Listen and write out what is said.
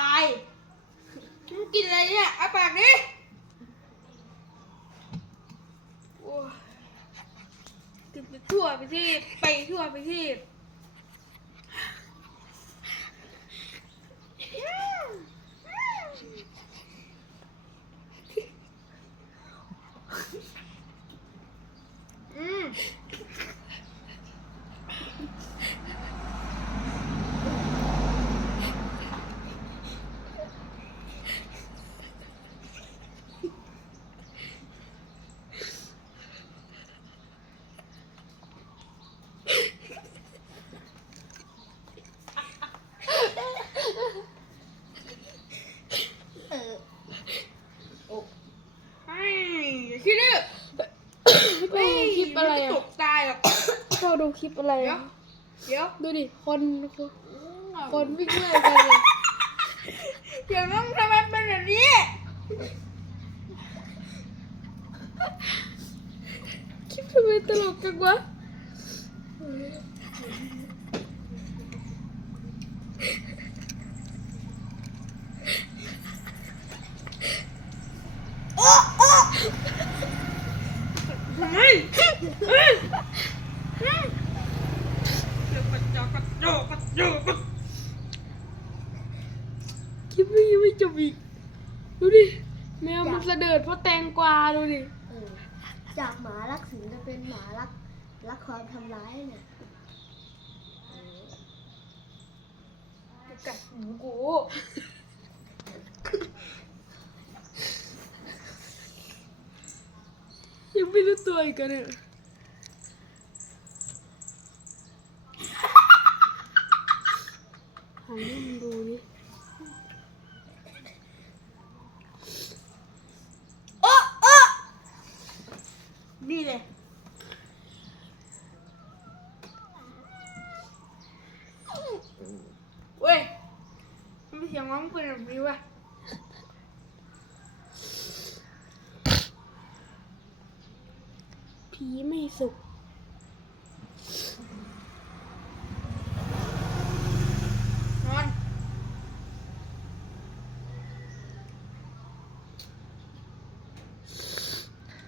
ตายมึงกินอะไรเนี่ยอาปากดิกินไปทั่วไปที่ไปทั่วไปที่ อืม เออโอ้ ไอ้ อย่าคิดดื้อพ่อดูคลิปอะไรม่ตอะกตายหรอกพ่อดูคลิปอะไรเดี๋ยวอะเดี๋ยวดูดิคนคนคนวิ่งไล่กันเลยเดี๋ยวน้องทำไมเป็นแบบนี้คลิปทำไมตลกจังวะ ทำไมเฮ้ยเฮ้ยเดี๋ยวกระจอกกระจอกกระจอกกระ คลิปนี้ยังไม่จบอีก ดูดิ แมวมันเสดิร์ดเพราะแตงกวาดูดิ เออจากหมารักสิงจะเป็นหมารักรักความทำร้ายเนี่ยกัดหูกูยังไม่รู้ตัวอีกกันเนี่ยหันให้มันดูดิ โอ้โอ้นี่เลยเว้ยมันเป็น เสียงร้องเป็นแบบนี้วะผีไม่สุก